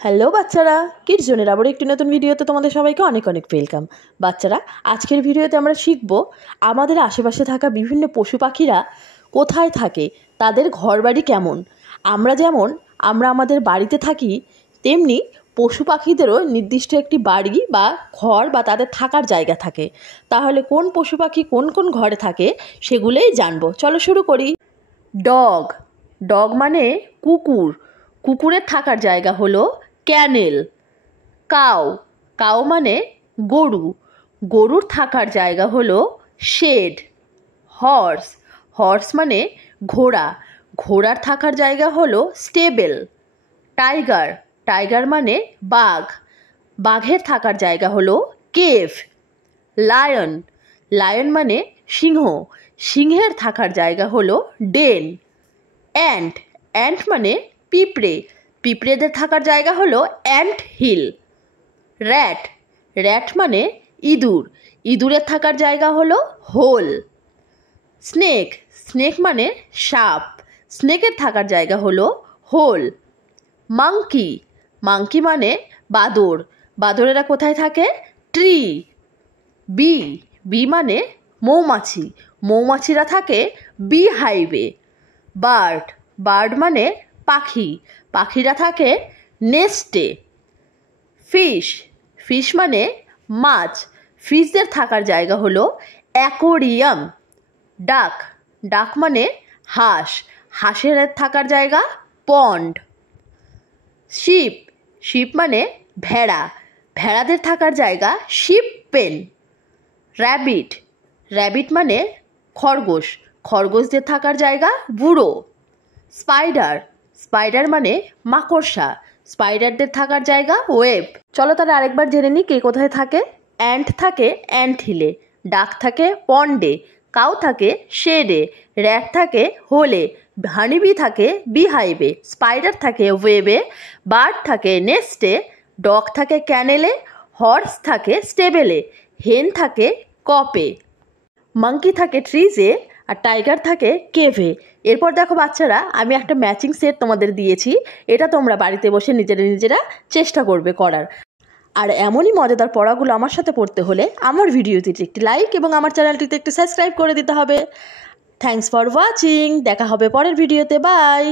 Hello বাচ্চারা, kids জোনের আবার একটি নতুন ভিডিওতে তোমাদের সবাইকে অনেক অনেক ওয়েলকাম। বাচ্চারা, আজকের ভিডিওতে আমরা শিখব আমাদের আশেপাশে থাকা বিভিন্ন পশু পাখিরা কোথায় থাকে, তাদের ঘরবাড়ি কেমন। আমরা আমাদের বাড়িতে থাকি, তেমনি পশু পাখিদেরও নির্দিষ্ট একটি বাড়ি বা ঘর বা তাদের থাকার জায়গা থাকে। তাহলে কোন পশু পাখি কোন কোন ঘরে থাকে সেগুলোই জানবো। চলো শুরু করি। ডগ, ডগ মানে কুকুর। কুকুরের থাকার জায়গা হলো ক্যানেল। কাউ, কাউ মানে গরু। গরুর থাকার জায়গা হলো শেড। হর্স, হর্স মানে ঘোড়া। ঘোড়ার থাকার জায়গা হলো স্টেবেল। টাইগার, টাইগার মানে বাঘ। বাঘের থাকার জায়গা হলো কেভ। লায়ন, লায়ন মানে সিংহ। সিংহের থাকার জায়গা হলো ডেন। অ্যান্ট, অ্যান্ট মানে পিঁপড়ে। পিঁপড়েদের থাকার জায়গা হলো অ্যান্ট হিল। র্যাট, র্যাট মানে ইঁদুর। ইঁদুরের থাকার জায়গা হলো হোল। স্নেক, স্নেক মানে সাপ। স্নেকের থাকার জায়গা হলো হোল। মাংকি, মাংকি মানে বাদর। বাদরেরা কোথায় থাকে? ট্রি। বি, বি মানে মৌমাছি। মৌমাছিরা থাকে বি হাইভে। বার্ড, বার্ড মানে পাখি। পাখিরা থাকে নেস্টে। ফিশ, ফিশ মানে মাছ। ফিশদের থাকার জায়গা হলো অ্যাকোরিয়াম। ডাক, ডাক মানে হাঁস। হাঁসের থাকার জায়গা পন্ড। শিপ, শিপ মানে ভেড়া। ভেড়াদের থাকার জায়গা শিপ পেন। র্যাবিট, র্যাবিট মানে খরগোশ। খরগোশদের থাকার জায়গা বুড়ো। স্পাইডার, স্পাইডার মানে মাকড়সা। স্পাইডারদের থাকার জায়গা ওয়েব। চলো তাহলে আরেকবার জেনে নিই কে কোথায় থাকে। অ্যান্ট থাকে অ্যান্ট হিলে। ডাক থাকে পন্ডে। কাউ থাকে শেডে। র্যাট থাকে হোলে। হানিবি থাকে বিহাইভে। স্পাইডার থাকে ওয়েবে। বার্ড থাকে নেস্টে। ডগ থাকে ক্যানেলে। হর্স থাকে স্টেবেলে। হেন থাকে কপে। মাংকি থাকে ট্রিজে। আর টাইগার থাকে কেভে। এরপর দেখো বাচ্চারা, আমি একটা ম্যাচিং সেট তোমাদের দিয়েছি। এটা তোমরা বাড়িতে বসে নিজেরা চেষ্টা করবে করার। আর এমনই মজাদার পড়াগুলো আমার সাথে পড়তে হলে আমার ভিডিওটিতে একটি লাইক এবং আমার চ্যানেলটিতে একটি সাবস্ক্রাইব করে দিতে হবে। Thanks for watching. দেখা হবে পরের ভিডিওতে। বাই।